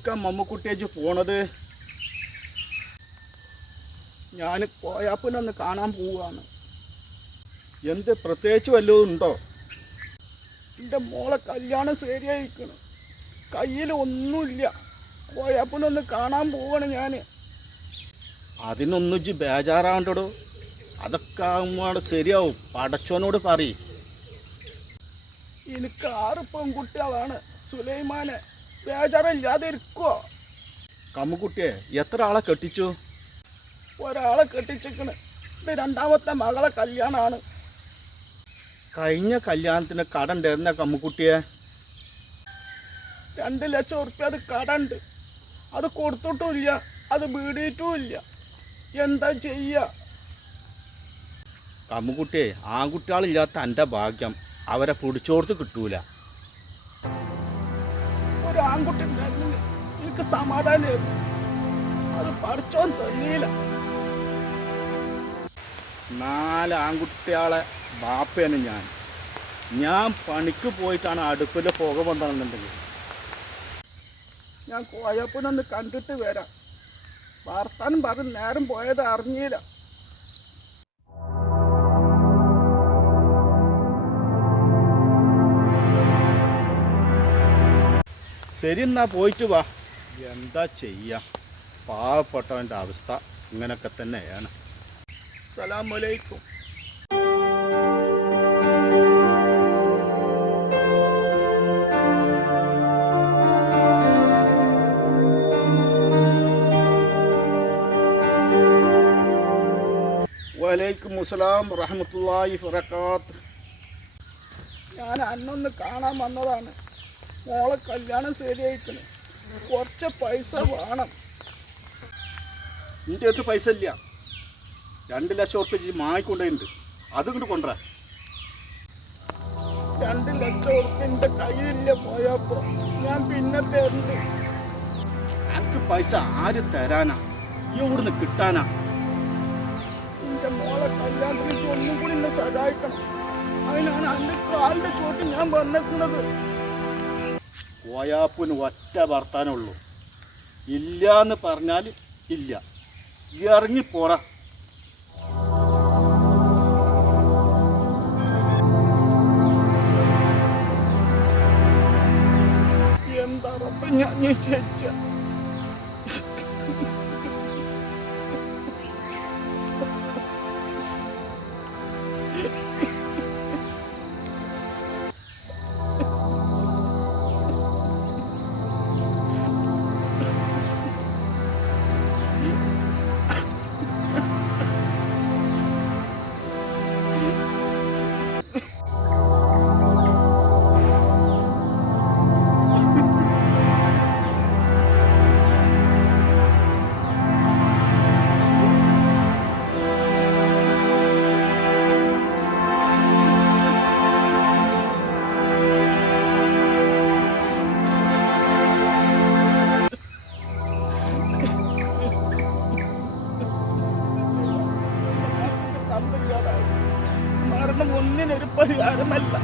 എവിടുക്ക മമ്മക്കുട്ടിയേച്ച് പോണത്? ഞാൻ കോയാപ്പനൊന്ന് കാണാൻ പോവാണ്. എന്ത് പ്രത്യേകിച്ച് വല്ലതും ഉണ്ടോ? എൻ്റെ മോളെ കല്യാണം ശരിയായിരിക്കണം. കയ്യിൽ ഒന്നുമില്ല. കോയാപ്പനൊന്ന് കാണാൻ പോവാണ് ഞാൻ. അതിനൊന്നും ബേജാറാവണ്ടോ. അതൊക്കെ ആകുമ്പോൾ ശരിയാവും. പടച്ചോനോട് പറയും. എനിക്ക് 6 പെൺകുട്ടികളാണ് സുലൈമാനെ. ബേജാറില്ലാതെ ഇരിക്കുവോ? കമ്മുക്കുട്ടിയെ എത്ര ആളെ കെട്ടിച്ചു? ഒരാളെ കെട്ടിച്ചിക്കണ്. ഇത് 2ാമത്തെ മകളെ കല്യാണമാണ്. കഴിഞ്ഞ കല്യാണത്തിന് കട ഉണ്ടായിരുന്ന കമ്മുക്കുട്ടിയെ? 2 ലക്ഷം ഉറുപ്പ്യ അത് കടണ്ട്. അത് കൊടുത്തിട്ടുമില്ല, അത് വീടിയിട്ടുമില്ല. എന്താ ചെയ്യുക? കമ്മുക്കുട്ടിയെ ആൺകുട്ടികളില്ലാത്ത എൻ്റെ ഭാഗ്യം. അവരെ പിടിച്ചോർത്ത് കിട്ടൂല. ഒരു ആൺകുട്ടി ഉണ്ടായിരുന്നു, എനിക്ക് സമാധാനമായിരുന്നു. അത് പഠിച്ചോൻ തന്നില്ല. 4 ആൺകുട്ടികളെ ബാപ്പയാണ് ഞാൻ പണിക്ക് പോയിട്ടാണ് അടുപ്പിൽ പുക വന്നതെന്നുണ്ടെങ്കിൽ. ഞാൻ കോയപ്പനൊന്ന് കണ്ടിട്ട് വരാം. വർത്താനം പറഞ്ഞ് നേരം പോയത് അറിഞ്ഞില്ല. ശരി, എന്നാ പോയിട്ട് വാ. എന്താ ചെയ്യാ, പാവപ്പെട്ടവൻ്റെ അവസ്ഥ ഇങ്ങനൊക്കെ തന്നെയാണ്. അസ്സലാമു അലൈക്കും. വലൈക്കും അസ്സലാം വറഹ്മത്തുള്ളാഹി വബറകാത്ത്. ഞാൻ അന്നൊന്ന് കാണാൻ വന്നതാണ്. മോളെ കല്യാണം ശരിയായിക്കണം. കുറച്ച് പൈസ വേണം. എൻ്റെ അടുത്ത് പൈസ ഇല്ല. 2 ലക്ഷം ഉറുപ്പ്യ മായിക്കൊണ്ടുണ്ട്. അതുകൊണ്ട് കൊണ്ടുവരാ. 2 ലക്ഷം ഉറുപ്പ്യ എൻ്റെ കയ്യിലില്ല. പോയപ്പോൾ ഞാൻ പിന്നെ തരുന്നുണ്ട്. എനിക്ക് പൈസ ആര് തരാനാ? എവിടുന്ന് കിട്ടാനാ? എൻ്റെ മോളെ കല്യാണത്തിന് ഒന്നും കൂടി എന്നെ സഹായിക്കണം. അതിനാണ് അന്ന് കാലിൻ്റെ ചോട്ട് ഞാൻ വന്നിട്ടുള്ളത്. കോയാപ്പിന് ഒറ്റ വർത്താനമുള്ളൂ. ഇല്ലയെന്ന് പറഞ്ഞാൽ ഇല്ല. ഇറങ്ങിപ്പോടാ. എന്താ റബ്ബേ ഞാൻ ചേച്ച. മരണം ഒന്നിനൊരു പരിഹാരമല്ല.